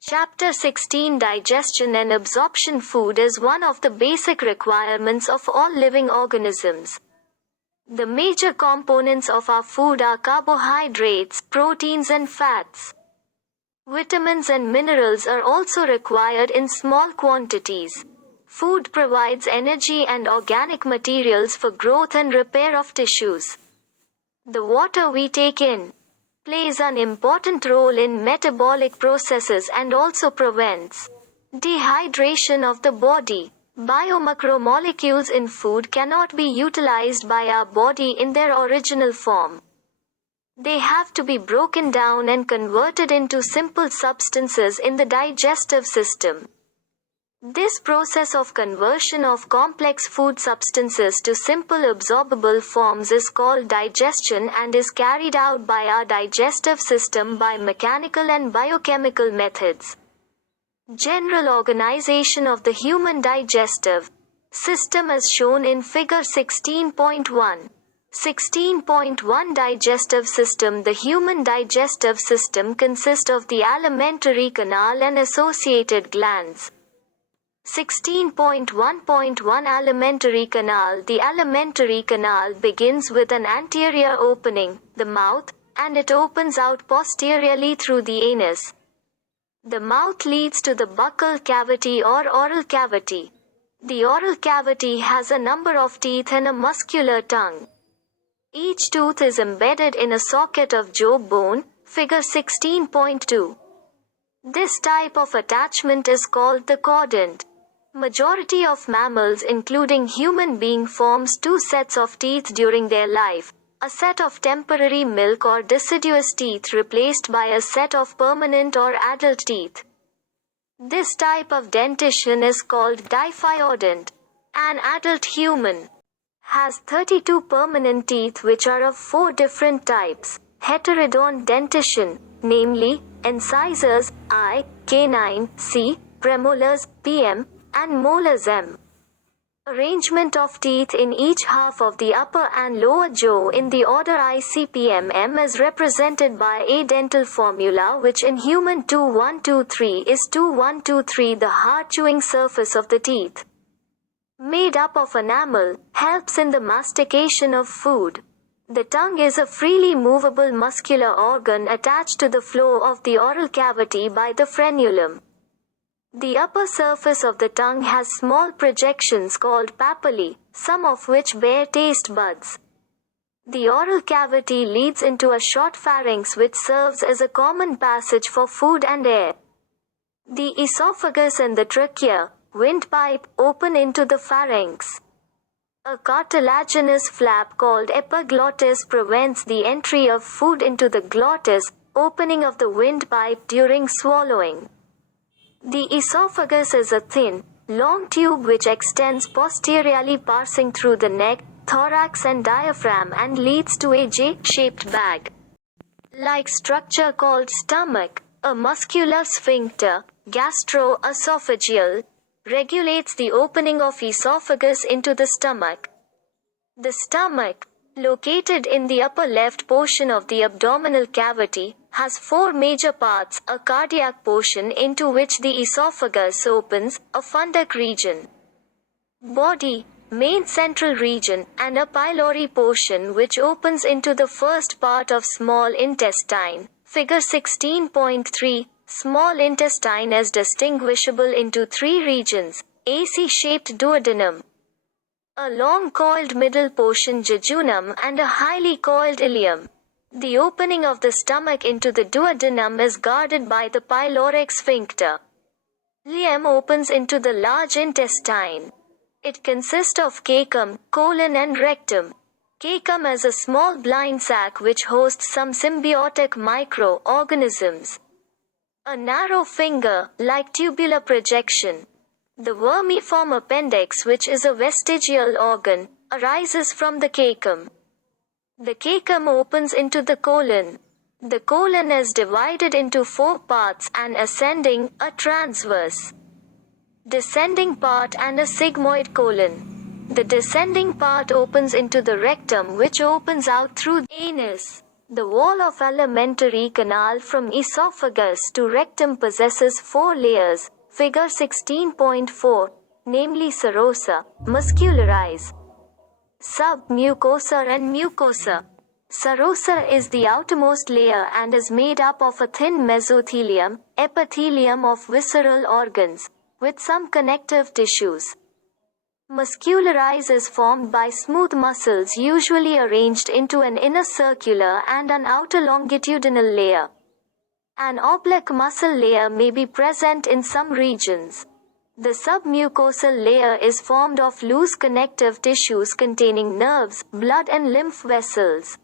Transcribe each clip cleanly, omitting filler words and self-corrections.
Chapter 16 Digestion and Absorption. Food is one of the basic requirements of all living organisms. The major components of our food are carbohydrates, proteins and fats. Vitamins and minerals are also required in small quantities. Food provides energy and organic materials for growth and repair of tissues. The water we take in plays an important role in metabolic processes and also prevents dehydration of the body. Biomacromolecules in food cannot be utilized by our body in their original form. They have to be broken down and converted into simple substances in the digestive system. This process of conversion of complex food substances to simple absorbable forms is called digestion and is carried out by our digestive system by mechanical and biochemical methods. General organization of the human digestive system is shown in Figure 16.1. 16.1 Digestive System. The human digestive system consists of the alimentary canal and associated glands. 16.1.1 Alimentary canal. The alimentary canal begins with an anterior opening, the mouth, and it opens out posteriorly through the anus. The mouth leads to the buccal cavity or oral cavity. The oral cavity has a number of teeth and a muscular tongue. Each tooth is embedded in a socket of jaw bone, Figure 16.2. This type of attachment is called the cordent. Majority of mammals including human being forms two sets of teeth during their life, a set of temporary milk or deciduous teeth replaced by a set of permanent or adult teeth. This type of dentition is called diphyodont. An adult human has 32 permanent teeth which are of four different types. Heterodont dentition, namely, incisors, I, canine, C, premolars, PM, and molars M. Arrangement of teeth in each half of the upper and lower jaw in the order ICPMM is represented by a dental formula which in human 2123 is 2123. The hard chewing surface of the teeth, made up of enamel, helps in the mastication of food. The tongue is a freely movable muscular organ attached to the floor of the oral cavity by the frenulum. The upper surface of the tongue has small projections called papillae, some of which bear taste buds. The oral cavity leads into a short pharynx which serves as a common passage for food and air. The esophagus and the trachea, windpipe, open into the pharynx. A cartilaginous flap called epiglottis prevents the entry of food into the glottis, opening of the windpipe during swallowing. The esophagus is a thin, long tube which extends posteriorly passing through the neck, thorax and diaphragm and leads to a J-shaped bag-like structure called stomach. A muscular sphincter, gastroesophageal, regulates the opening of esophagus into the stomach. The stomach, located in the upper left portion of the abdominal cavity, has four major parts: a cardiac portion into which the esophagus opens, a fundic region, body, main central region, and a pylori portion which opens into the first part of small intestine. Figure 16.3. Small intestine is distinguishable into three regions: AC-shaped duodenum, a long coiled middle portion jejunum, and a highly coiled ileum. The opening of the stomach into the duodenum is guarded by the pyloric sphincter. Ileum opens into the large intestine. It consists of cecum, colon and rectum. Cecum is a small blind sac which hosts some symbiotic microorganisms. A narrow finger-like tubular projection. The vermiform appendix, which is a vestigial organ, arises from the cecum. The cecum opens into the colon. The colon is divided into four parts: an ascending, a transverse, descending part and a sigmoid colon. The descending part opens into the rectum which opens out through the anus. The wall of alimentary canal from esophagus to rectum possesses 4 layers, figure 16.4, namely serosa, muscularize, submucosa and mucosa. Serosa is the outermost layer and is made up of a thin mesothelium, epithelium of visceral organs, with some connective tissues. Muscularize is formed by smooth muscles usually arranged into an inner circular and an outer longitudinal layer. An oblique muscle layer may be present in some regions. The submucosal layer is formed of loose connective tissues containing nerves, blood and lymph vessels.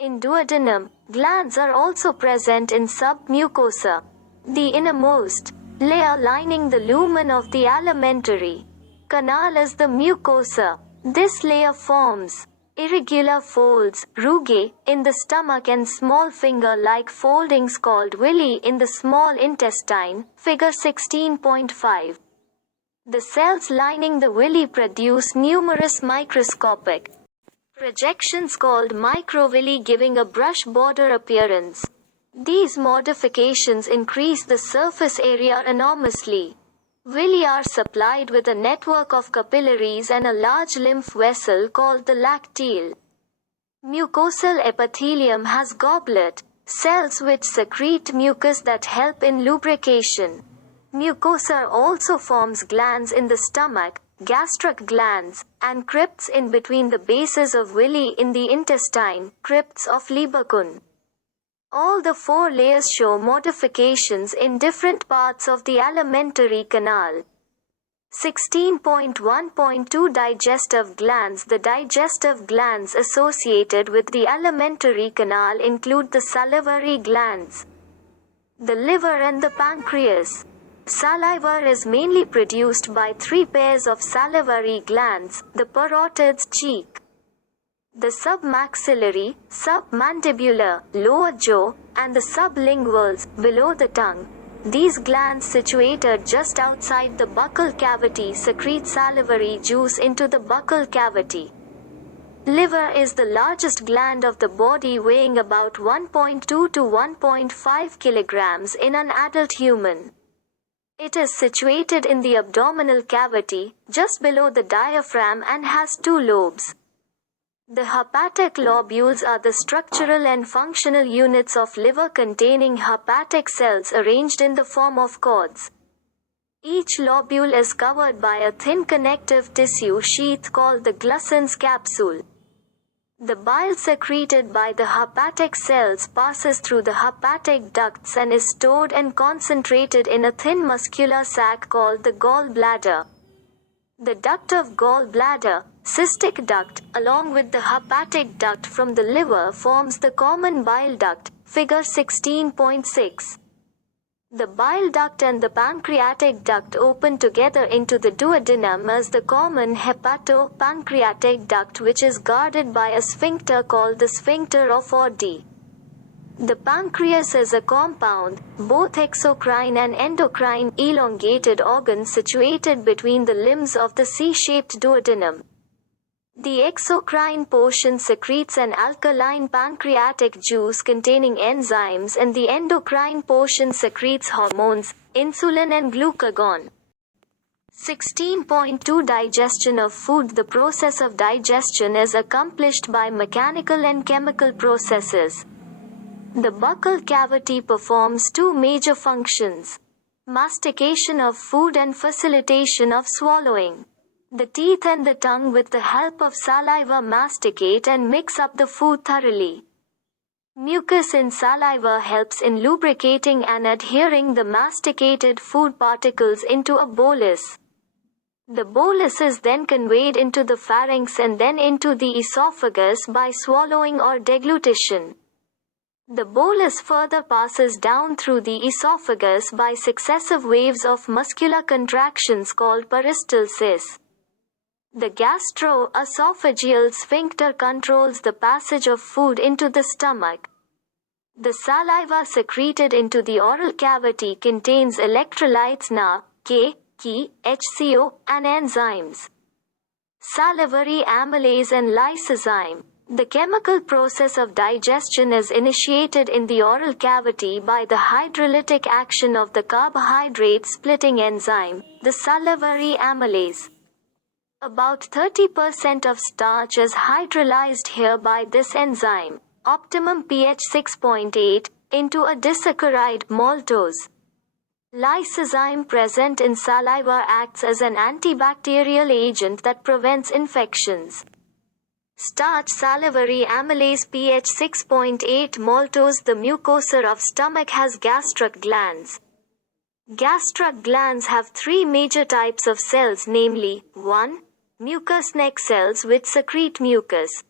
In duodenum, glands are also present in submucosa. The innermost layer lining the lumen of the alimentary canal is the mucosa. This layer forms irregular folds, rugae, in the stomach and small finger-like foldings called villi in the small intestine, figure 16.5. The cells lining the villi produce numerous microscopic projections called microvilli, giving a brush border appearance. These modifications increase the surface area enormously. Villi are supplied with a network of capillaries and a large lymph vessel called the lacteal. Mucosal epithelium has goblet cells which secrete mucus that help in lubrication. Mucosa also forms glands in the stomach, gastric glands, and crypts in between the bases of villi in the intestine, crypts of Lieberkühn. All the 4 layers show modifications in different parts of the alimentary canal. 16.1.2 Digestive glands. The digestive glands associated with the alimentary canal include the salivary glands, the liver and the pancreas. Saliva is mainly produced by 3 pairs of salivary glands, the parotids, cheek, the submaxillary, submandibular, lower jaw, and the sublinguals, below the tongue. These glands situated just outside the buccal cavity secrete salivary juice into the buccal cavity. Liver is the largest gland of the body, weighing about 1.2 to 1.5 kilograms in an adult human. It is situated in the abdominal cavity, just below the diaphragm, and has 2 lobes. The hepatic lobules are the structural and functional units of liver, containing hepatic cells arranged in the form of cords. Each lobule is covered by a thin connective tissue sheath called the Glusson's capsule. The bile secreted by the hepatic cells passes through the hepatic ducts and is stored and concentrated in a thin muscular sac called the gallbladder. The duct of gallbladder, cystic duct, along with the hepatic duct from the liver forms the common bile duct, figure 16.6. The bile duct and the pancreatic duct open together into the duodenum as the common hepato-pancreatic duct, which is guarded by a sphincter called the sphincter of Oddi. The pancreas is a compound, both exocrine and endocrine, elongated organ situated between the limbs of the C-shaped duodenum. The exocrine portion secretes an alkaline pancreatic juice containing enzymes, and the endocrine portion secretes hormones, insulin and glucagon. 16.2 Digestion of food. The process of digestion is accomplished by mechanical and chemical processes. The buccal cavity performs 2 major functions: mastication of food and facilitation of swallowing. The teeth and the tongue, with the help of saliva, masticate and mix up the food thoroughly. Mucus in saliva helps in lubricating and adhering the masticated food particles into a bolus. The bolus is then conveyed into the pharynx and then into the esophagus by swallowing or deglutition. The bolus further passes down through the esophagus by successive waves of muscular contractions called peristalsis. The gastro-esophageal sphincter controls the passage of food into the stomach. The saliva secreted into the oral cavity contains electrolytes Na, K, Ki, HCO, and enzymes. Salivary amylase and lysozyme. The chemical process of digestion is initiated in the oral cavity by the hydrolytic action of the carbohydrate splitting enzyme, the salivary amylase. About 30% of starch is hydrolyzed here by this enzyme, optimum pH 6.8, into a disaccharide, maltose. Lysozyme present in saliva acts as an antibacterial agent that prevents infections. Starch salivary amylase pH 6.8 maltose. The mucosa of stomach has gastric glands. Gastric glands have three major types of cells, namely 1. Mucous neck cells which secrete mucus.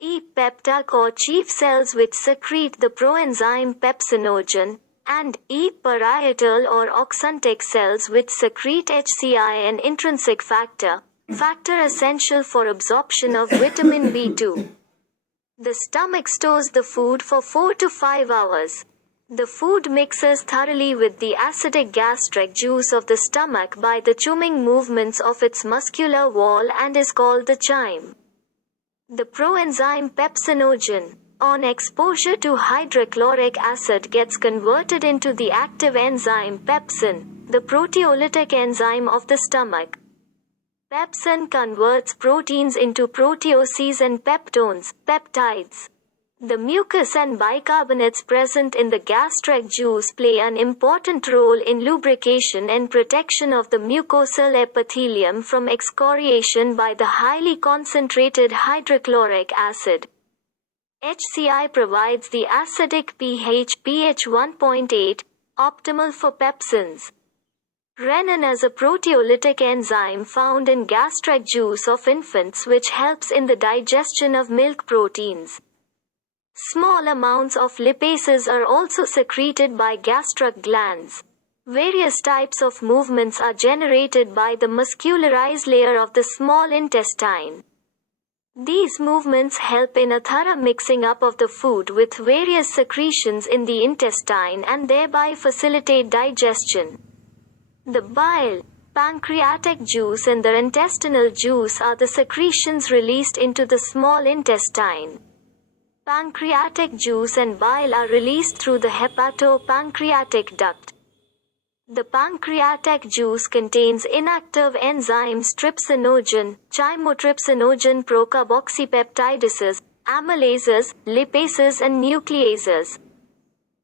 E. Peptic or chief cells which secrete the proenzyme pepsinogen, and E. Parietal or oxyntic cells which secrete HCI, an intrinsic factor essential for absorption of vitamin B2. The stomach stores the food for 4 to 5 hours. The food mixes thoroughly with the acidic gastric juice of the stomach by the chewing movements of its muscular wall and is called the chyme. The proenzyme pepsinogen, on exposure to hydrochloric acid, gets converted into the active enzyme pepsin, the proteolytic enzyme of the stomach. Pepsin converts proteins into proteoses and peptones, peptides. The mucus and bicarbonates present in the gastric juice play an important role in lubrication and protection of the mucosal epithelium from excoriation by the highly concentrated hydrochloric acid. HCI provides the acidic pH 1.8, optimal for pepsins. Renin is a proteolytic enzyme found in gastric juice of infants which helps in the digestion of milk proteins. Small amounts of lipases are also secreted by gastric glands. Various types of movements are generated by the muscularized layer of the small intestine. These movements help in a thorough mixing up of the food with various secretions in the intestine and thereby facilitate digestion. The bile, pancreatic juice and the intestinal juice are the secretions released into the small intestine. Pancreatic juice and bile are released through the hepato-pancreatic duct. The pancreatic juice contains inactive enzymes trypsinogen, chymotrypsinogen procarboxypeptidases, amylases, lipases and nucleases.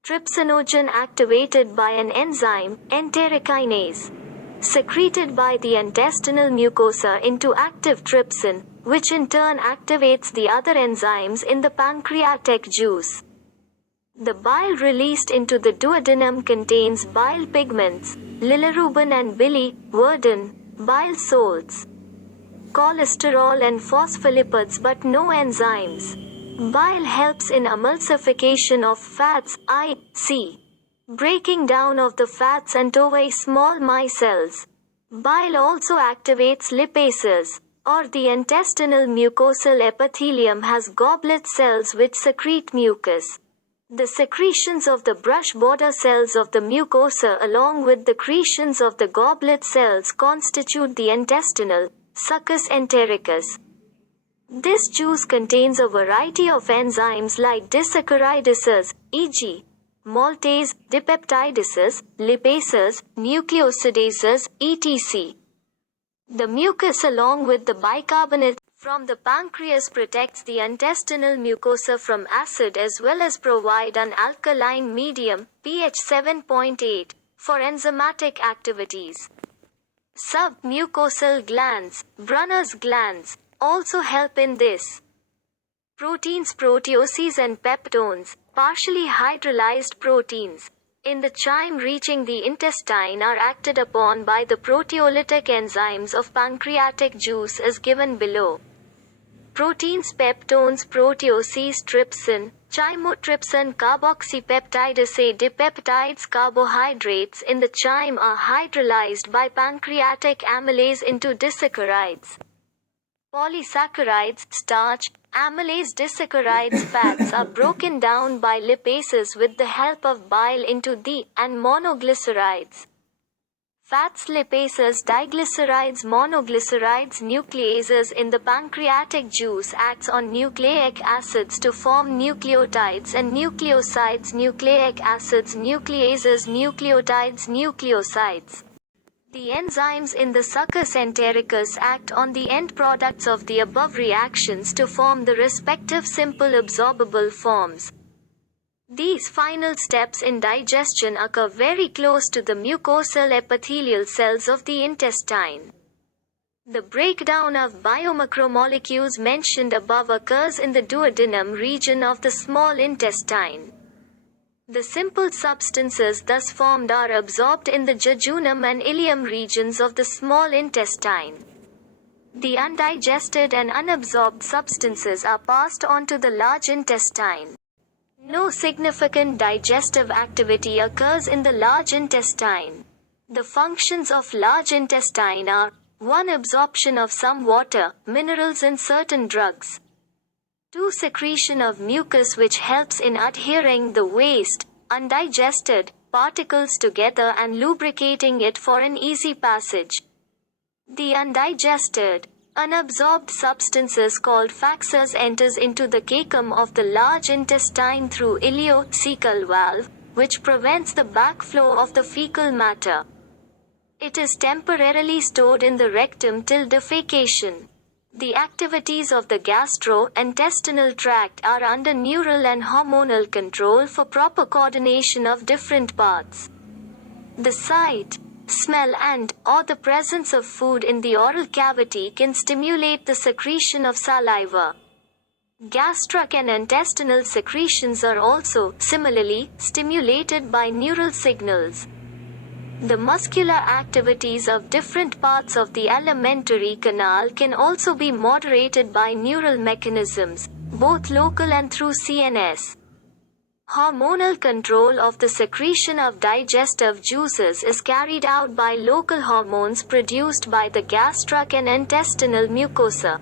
Trypsinogen activated by an enzyme, enterokinase. Secreted by the intestinal mucosa into active trypsin, which in turn activates the other enzymes in the pancreatic juice. The bile released into the duodenum contains bile pigments, bilirubin and biliverdin, bile salts, cholesterol and phospholipids but no enzymes. Bile helps in emulsification of fats, i.c. breaking down of the fats into very small micelles. Bile also activates lipases, or the intestinal mucosal epithelium has goblet cells which secrete mucus. The secretions of the brush border cells of the mucosa along with the secretions of the goblet cells constitute the intestinal succus entericus. This juice contains a variety of enzymes like disaccharidases, e.g. maltase, dipeptidases, lipases, nucleosidases, etc. The mucus along with the bicarbonate from the pancreas protects the intestinal mucosa from acid as well as provide an alkaline medium, pH 7.8, for enzymatic activities. Submucosal glands, Brunner's glands, also help in this. Proteins, proteoses and peptones, partially hydrolyzed proteins, in the chyme reaching the intestine are acted upon by the proteolytic enzymes of pancreatic juice as given below. Proteins, peptones, proteoses, trypsin, chymotrypsin, carboxypeptidase, dipeptides, carbohydrates in the chyme are hydrolyzed by pancreatic amylase into disaccharides. Polysaccharides, starch, amylase disaccharides, fats are broken down by lipases with the help of bile into the and monoglycerides. fats, lipases, diglycerides, monoglycerides, nucleases in the pancreatic juice acts on nucleic acids to form nucleotides and nucleosides, nucleic acids, nucleases, nucleotides, nucleosides. The enzymes in the succus entericus act on the end products of the above reactions to form the respective simple absorbable forms. These final steps in digestion occur very close to the mucosal epithelial cells of the intestine. The breakdown of biomacromolecules mentioned above occurs in the duodenum region of the small intestine. The simple substances thus formed are absorbed in the jejunum and ileum regions of the small intestine. The undigested and unabsorbed substances are passed on to the large intestine. No significant digestive activity occurs in the large intestine. The functions of large intestine are 1. Absorption of some water, minerals and certain drugs. 2. Secretion of mucus which helps in adhering the waste, undigested, particles together and lubricating it for an easy passage. The undigested, unabsorbed substances called faxes enters into the cecum of the large intestine through ileocecal valve, which prevents the backflow of the fecal matter. It is temporarily stored in the rectum till defecation. The activities of the gastrointestinal tract are under neural and hormonal control for proper coordination of different parts. The sight, smell and/or the presence of food in the oral cavity can stimulate the secretion of saliva. Gastric and intestinal secretions are also, similarly, stimulated by neural signals. The muscular activities of different parts of the alimentary canal can also be moderated by neural mechanisms, both local and through CNS. Hormonal control of the secretion of digestive juices is carried out by local hormones produced by the gastric and intestinal mucosa.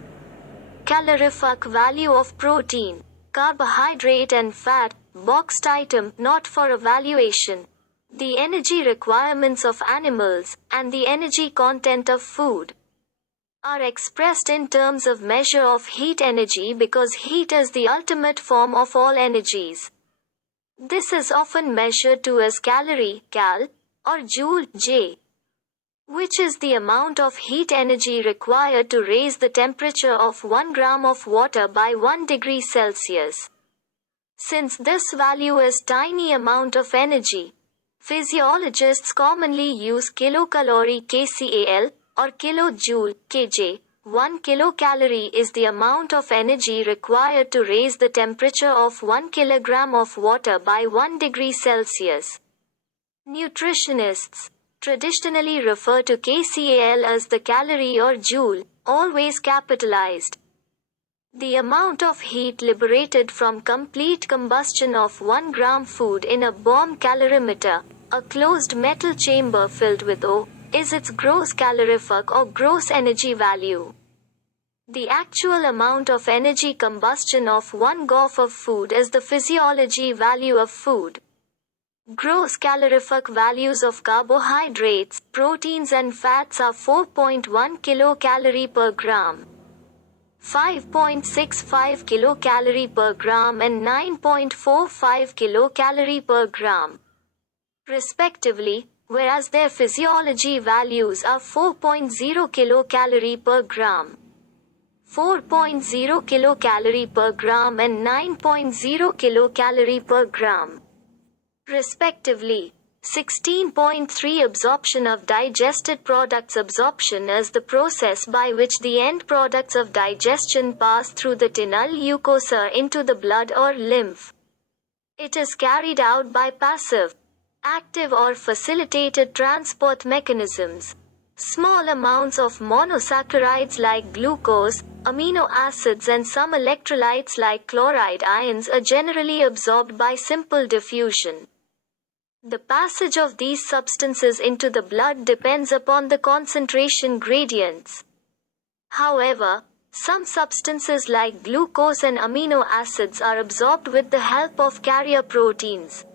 Calorific value of protein, carbohydrate and fat, boxed item not for evaluation. The energy requirements of animals, and the energy content of food, are expressed in terms of measure of heat energy because heat is the ultimate form of all energies. This is often measured to as calorie, cal, or joule, J, which is the amount of heat energy required to raise the temperature of 1 gram of water by 1 degree Celsius. Since this value is tiny amount of energy, physiologists commonly use kilocalorie kcal or kilojoule kJ. 1 kilocalorie is the amount of energy required to raise the temperature of 1 kilogram of water by 1 degree Celsius. Nutritionists traditionally refer to kcal as the calorie or joule, always capitalized. The amount of heat liberated from complete combustion of 1 gram food in a bomb calorimeter, a closed metal chamber filled with O, is its gross calorific or gross energy value. The actual amount of energy combustion of 1 gulp of food is the physiology value of food. Gross calorific values of carbohydrates, proteins and fats are 4.1 kilocalorie per gram, 5.65 kilocalorie per gram and 9.45 kilocalorie per gram, respectively, whereas their physiology values are 4.0 kilocalorie per gram, 4.0 kilocalorie per gram and 9.0 kilocalorie per gram, respectively. 16.3 Absorption of digested products. Absorption is the process by which the end products of digestion pass through the tinal mucosa into the blood or lymph. It is carried out by passive, active or facilitated transport mechanisms. Small amounts of monosaccharides like glucose, amino acids and some electrolytes like chloride ions are generally absorbed by simple diffusion. The passage of these substances into the blood depends upon the concentration gradients. However, some substances like glucose and amino acids are absorbed with the help of carrier proteins.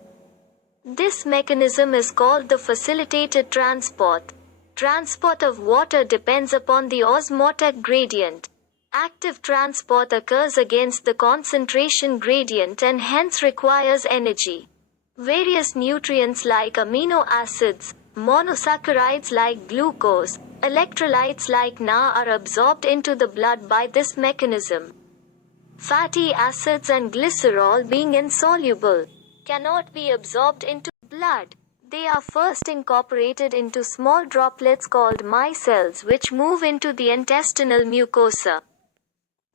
This mechanism is called the facilitated transport. Transport of water depends upon the osmotic gradient. Active transport occurs against the concentration gradient and hence requires energy. Various nutrients like amino acids, monosaccharides like glucose, electrolytes like Na are absorbed into the blood by this mechanism. Fatty acids and glycerol, being insoluble, cannot be absorbed into blood. They are first incorporated into small droplets called micelles which move into the intestinal mucosa.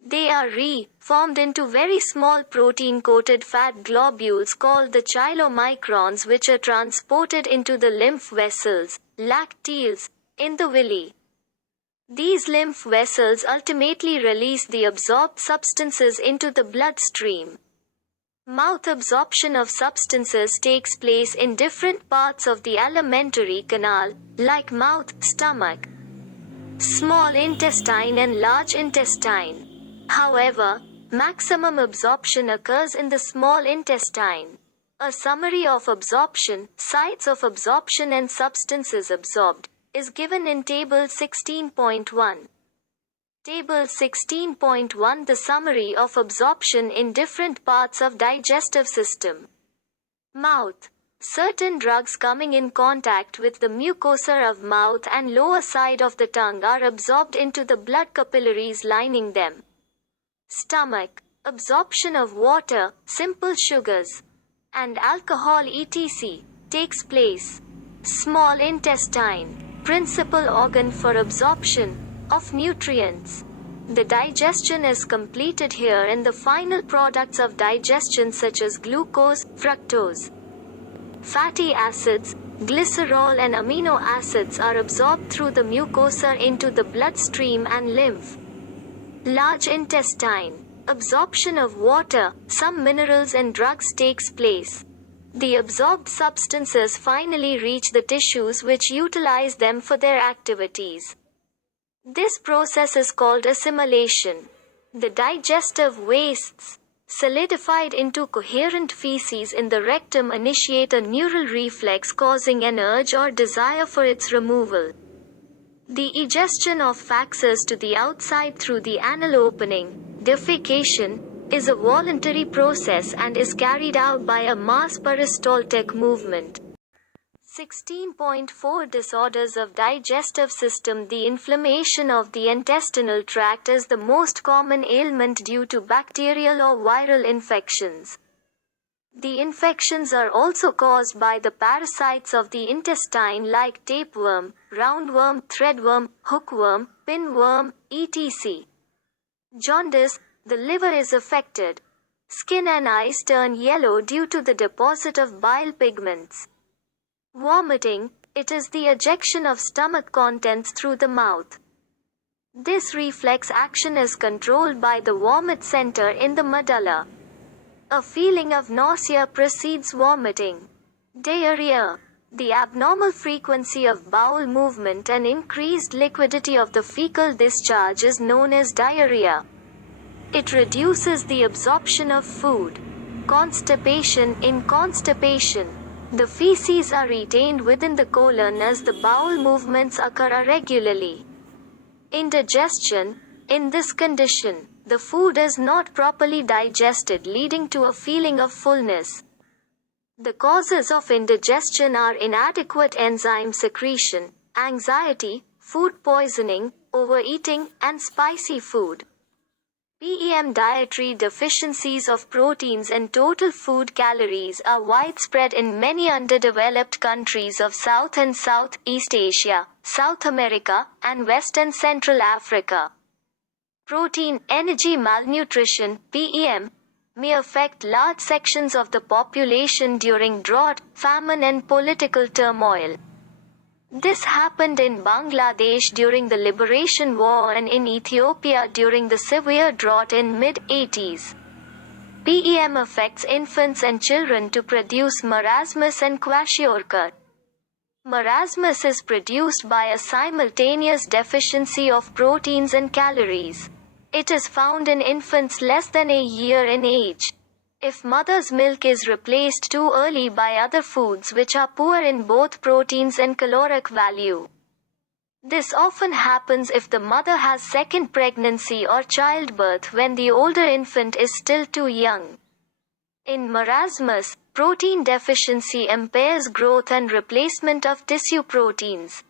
They are re-formed into very small protein-coated fat globules called the chylomicrons which are transported into the lymph vessels, lacteals, in the villi. These lymph vessels ultimately release the absorbed substances into the bloodstream. Mouth absorption of substances takes place in different parts of the alimentary canal, like mouth, stomach, small intestine and large intestine. However, maximum absorption occurs in the small intestine. A summary of absorption, sites of absorption and substances absorbed, is given in Table 16.1. Table 16.1 The summary of absorption in different parts of digestive system. Mouth. Certain drugs coming in contact with the mucosa of mouth and lower side of the tongue are absorbed into the blood capillaries lining them. Stomach. Absorption of water, simple sugars, and alcohol etc. takes place. Small intestine. Principal organ for absorption of nutrients. The digestion is completed here and the final products of digestion such as glucose, fructose, fatty acids, glycerol and amino acids are absorbed through the mucosa into the bloodstream and lymph. Large intestine. Absorption of water, some minerals and drugs takes place. The absorbed substances finally reach the tissues which utilize them for their activities. This process is called assimilation. The digestive wastes, solidified into coherent feces in the rectum, initiate a neural reflex causing an urge or desire for its removal. The egestion of faxes to the outside through the anal opening, defecation, is a voluntary process and is carried out by a mass peristaltic movement. 16.4 Disorders of digestive system. The inflammation of the intestinal tract is the most common ailment due to bacterial or viral infections. The infections are also caused by the parasites of the intestine like tapeworm, roundworm, threadworm, hookworm, pinworm, etc. Jaundice. The liver is affected. Skin and eyes turn yellow due to the deposit of bile pigments. Vomiting. It is the ejection of stomach contents through the mouth. This reflex action is controlled by the vomit center in the medulla. A feeling of nausea precedes vomiting. Diarrhea. The abnormal frequency of bowel movement and increased liquidity of the fecal discharge is known as diarrhea. It reduces the absorption of food. Constipation. In constipation, the feces are retained within the colon as the bowel movements occur irregularly. Indigestion. In this condition, the food is not properly digested, leading to a feeling of fullness. The causes of indigestion are inadequate enzyme secretion, anxiety, food poisoning, overeating, and spicy food. Dietary deficiencies of proteins and total food calories are widespread in many underdeveloped countries of South and Southeast Asia, South America, and West and Central Africa. Protein energy malnutrition (PEM) may affect large sections of the population during drought, famine and political turmoil. This happened in Bangladesh during the Liberation War and in Ethiopia during the severe drought in mid-80s. PEM affects infants and children to produce marasmus and kwashiorkor. Marasmus is produced by a simultaneous deficiency of proteins and calories. It is found in infants less than a year in age. If mother's milk is replaced too early by other foods which are poor in both proteins and caloric value, This often happens if the mother has second pregnancy or childbirth when the older infant is still too young. In marasmus, protein deficiency impairs growth and replacement of tissue proteins.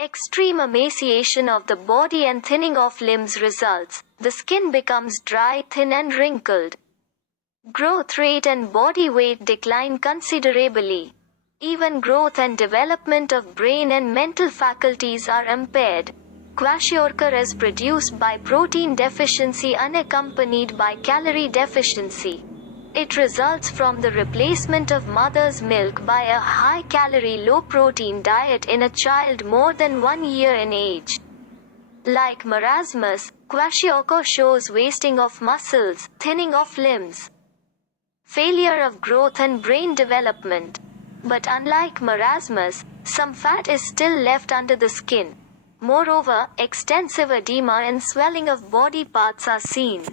Extreme emaciation of the body and thinning of limbs results. The skin becomes dry, thin and wrinkled. Growth rate and body weight decline considerably. Even growth and development of brain and mental faculties are impaired. Kwashiorkor is produced by protein deficiency unaccompanied by calorie deficiency. It results from the replacement of mother's milk by a high-calorie, low-protein diet in a child more than 1 year in age. Like marasmus, kwashiorkor shows wasting of muscles, thinning of limbs, failure of growth and brain development. But unlike marasmus, some fat is still left under the skin. Moreover, extensive edema and swelling of body parts are seen.